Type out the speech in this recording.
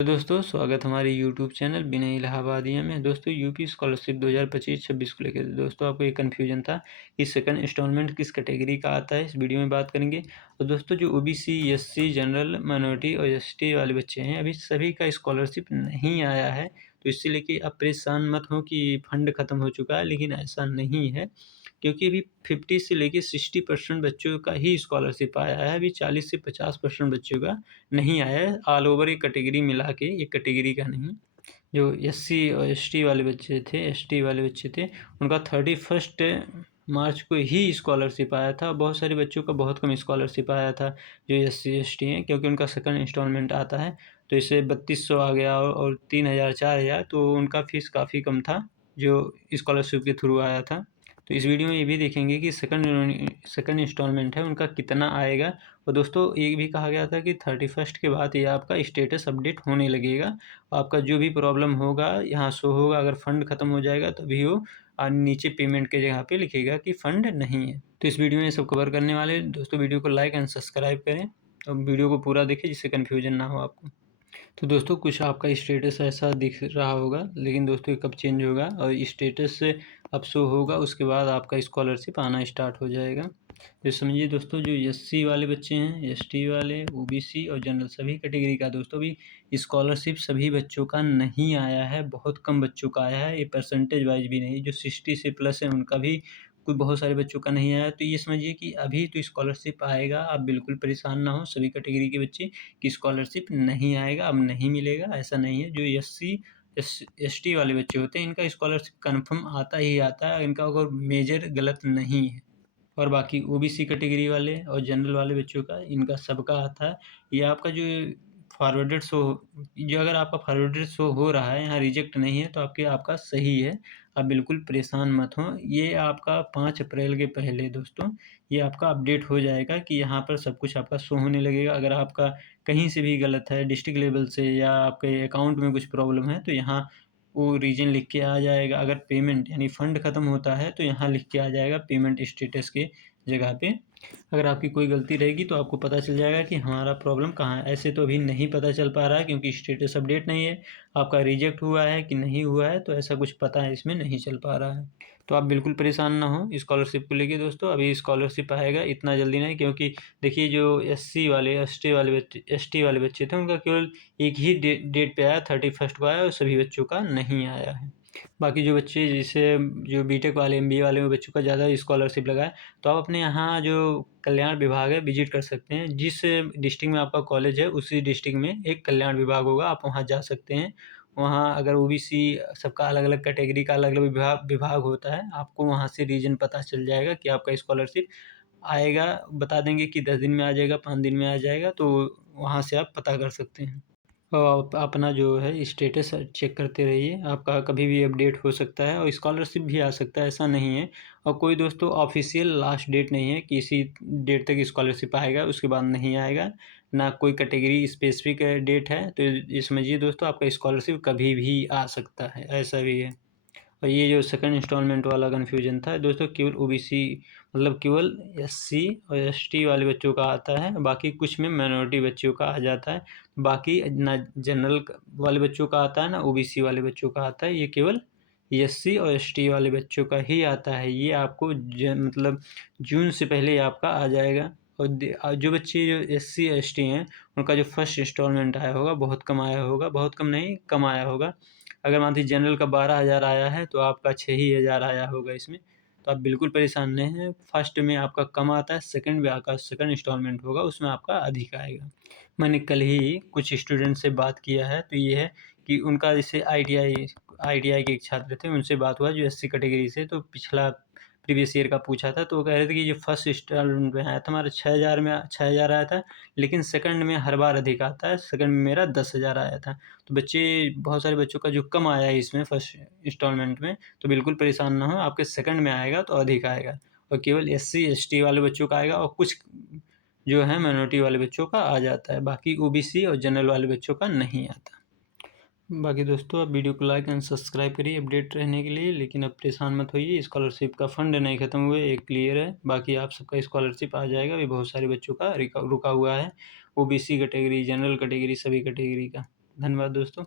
तो दोस्तों स्वागत हमारे यूट्यूब चैनल बिना इलाहाबादिया में। दोस्तों यूपी स्कॉलरशिप 2025-26 को लेकर दोस्तों आपको एक कन्फ्यूजन था कि सेकंड इंस्टॉलमेंट किस कैटेगरी का आता है, इस वीडियो में बात करेंगे। और दोस्तों जो ओबीसी, एससी, जनरल, माइनॉरिटी और एसटी वाले बच्चे हैं, अभी सभी का स्कॉलरशिप नहीं आया है। तो इससे लेके आप परेशान मत हो कि फंड ख़त्म हो चुका है, लेकिन ऐसा नहीं है, क्योंकि अभी 50 से लेके 60% बच्चों का ही स्कॉलरशिप आया है। अभी 40 से 50% बच्चों का नहीं आया है। ऑल ओवर एक कैटेगरी मिला के, एक कैटेगरी का नहीं। जो एससी और एसटी वाले बच्चे थे, एसटी वाले बच्चे थे, उनका 31 मार्च को ही स्कॉलरशिप आया था। बहुत सारे बच्चों का बहुत कम स्कॉलरशिप आया था जो एससी एसटी हैं, क्योंकि उनका सेकंड इंस्टॉलमेंट आता है। तो इससे 3200 आ गया और 3000 4000, तो उनका फीस काफ़ी कम था जो स्कॉलरशिप के थ्रू आया था। तो इस वीडियो में ये भी देखेंगे कि सेकंड इंस्टॉलमेंट है उनका कितना आएगा। और दोस्तों ये भी कहा गया था कि 31 के बाद ये आपका स्टेटस अपडेट होने लगेगा। आपका जो भी प्रॉब्लम होगा यहाँ शो होगा। अगर फंड ख़त्म हो जाएगा तभी वो नीचे पेमेंट के जगह पे लिखेगा कि फंड नहीं है। तो इस वीडियो में सब कवर करने वाले हैं। दोस्तों वीडियो को लाइक एंड सब्सक्राइब करें और वीडियो को पूरा देखें जिससे कन्फ्यूजन ना हो आपको। तो दोस्तों कुछ आपका स्टेटस ऐसा दिख रहा होगा, लेकिन दोस्तों ये कब चेंज होगा और स्टेटस से अब शो होगा उसके बाद आपका स्कॉलरशिप आना स्टार्ट हो जाएगा। तो समझिए दोस्तों, जो एससी वाले बच्चे हैं, एसटी वाले, ओबीसी और जनरल सभी कैटेगरी का दोस्तों भी स्कॉलरशिप सभी बच्चों का नहीं आया है। बहुत कम बच्चों का आया है, ये परसेंटेज वाइज भी नहीं। जो 60 से प्लस है उनका भी कोई बहुत सारे बच्चों का नहीं आया। तो ये समझिए कि अभी तो स्कॉलरशिप आएगा, आप बिल्कुल परेशान ना हो सभी कैटेगरी के बच्चे कि स्कॉलरशिप नहीं आएगा, अब नहीं मिलेगा, ऐसा नहीं है। जो एससी एसटी वाले बच्चे होते हैं इनका स्कॉलरशिप कन्फर्म आता ही आता है, इनका कोई मेजर गलत नहीं है। और बाकी ओबीसी कैटेगरी वाले और जनरल वाले बच्चों का, इनका सबका आता है। ये आपका जो फॉरवर्डेड शो, जो अगर आपका फॉरवर्डेड शो हो रहा है, यहाँ रिजेक्ट नहीं है, तो आपका सही है। आप बिल्कुल परेशान मत हो। ये आपका 5 अप्रैल के पहले दोस्तों ये आपका अपडेट हो जाएगा कि यहाँ पर सब कुछ आपका शो होने लगेगा। अगर आपका कहीं से भी गलत है, डिस्ट्रिक्ट लेवल से या आपके अकाउंट में कुछ प्रॉब्लम है, तो यहाँ वो रीजन लिख के आ जाएगा। अगर पेमेंट यानी फ़ंड ख़त्म होता है तो यहाँ लिख के आ जाएगा पेमेंट स्टेटस के जगह पे। अगर आपकी कोई गलती रहेगी तो आपको पता चल जाएगा कि हमारा प्रॉब्लम कहाँ है। ऐसे तो अभी नहीं पता चल पा रहा है क्योंकि स्टेटस अपडेट नहीं है। आपका रिजेक्ट हुआ है कि नहीं हुआ है तो ऐसा कुछ पता है इसमें नहीं चल पा रहा है। तो आप बिल्कुल परेशान ना हो स्कॉलरशिप को लेके दोस्तों। अभी स्कॉलरशिप आएगा, इतना जल्दी नहीं, क्योंकि देखिए जो एससी वाले, एसटी वाले बच्चे थे उनका केवल एक ही डेट पे आया, 31 को आया, और सभी बच्चों का नहीं आया है। बाकी जो बच्चे जैसे जो बीटेक वाले, एमबीए वाले बच्चों का ज़्यादा स्कॉलरशिप लगा है, तो आप अपने यहाँ जो कल्याण विभाग है विजिट कर सकते हैं। जिस डिस्ट्रिक्ट में आपका कॉलेज है उसी डिस्ट्रिक्ट में एक कल्याण विभाग होगा, आप वहाँ जा सकते हैं। वहाँ अगर ओबीसी सबका अलग अलग कैटेगरी का अलग अलग विभाग होता है, आपको वहाँ से रीजन पता चल जाएगा कि आपका स्कॉलरशिप आएगा। बता देंगे कि 10 दिन में आ जाएगा, 5 दिन में आ जाएगा, तो वहाँ से आप पता कर सकते हैं। और आप अपना जो है स्टेटस चेक करते रहिए, आपका कभी भी अपडेट हो सकता है और स्कॉलरशिप भी आ सकता है, ऐसा नहीं है। और कोई दोस्तों ऑफिशियल लास्ट डेट नहीं है कि इसी डेट तक स्कॉलरशिप आएगा उसके बाद नहीं आएगा, ना कोई कैटेगरी स्पेसिफिक डेट है। तो ये समझिए दोस्तों, आपका स्कॉलरशिप कभी भी आ सकता है, ऐसा भी है। और ये जो सेकंड इंस्टॉलमेंट वाला कन्फ्यूजन था दोस्तों, केवल ओबीसी मतलब केवल एससी और एसटी वाले बच्चों का आता है, बाकी कुछ में माइनॉरिटी बच्चों का आ जाता है। बाकी ना जनरल वाले बच्चों का आता है ना ओबीसी वाले बच्चों का आता है, ये केवल एससी और एसटी वाले बच्चों का ही आता है। ये आपको मतलब जून से पहले आपका आ जाएगा। और जो बच्चे जो एससी एसटी हैं उनका जो फर्स्ट इंस्टॉलमेंट आया होगा बहुत कम आया होगा, बहुत कम नहीं, कम आया होगा। अगर मान लीजिए जनरल का 12,000 आया है तो आपका 6,000 आया होगा इसमें। तो आप बिल्कुल परेशान नहीं हैं। फर्स्ट में आपका कम आता है, सेकंड में आपका सेकंड इंस्टॉलमेंट होगा उसमें आपका अधिक आएगा। मैंने कल ही कुछ स्टूडेंट से बात किया है, तो ये है कि उनका जैसे आईटीआई आईटीआई के एक छात्र थे, उनसे बात हुआ जो एससी कैटेगरी से, तो पिछला प्रीवियस ईयर का पूछा था। तो वो कह रहे थे कि जो फर्स्ट इंस्टॉलमेंट में आया था हमारा 6,000 आया था, लेकिन सेकंड में हर बार अधिक आता है। सेकंड में मेरा 10,000 आया था। तो बच्चे, बहुत सारे बच्चों का जो कम आया है इसमें फर्स्ट इंस्टॉलमेंट में, तो बिल्कुल परेशान ना हो, आपके सेकंड में आएगा तो अधिक आएगा। और केवल एससी एसटी वाले बच्चों का आएगा, और कुछ जो है माइनॉरिटी वाले बच्चों का आ जाता है। बाकी ओबीसी और जनरल वाले बच्चों का नहीं आता। बाकी दोस्तों आप वीडियो को लाइक एंड सब्सक्राइब करिए अपडेट रहने के लिए, लेकिन अब परेशान मत होइए, स्कॉलरशिप का फंड नहीं ख़त्म हुए, एक क्लियर है। बाकी आप सबका स्कॉलरशिप आ जाएगा। अभी बहुत सारे बच्चों का रुका हुआ है, ओबीसी कैटेगरी, जनरल कैटेगरी, सभी कैटेगरी का। धन्यवाद दोस्तों।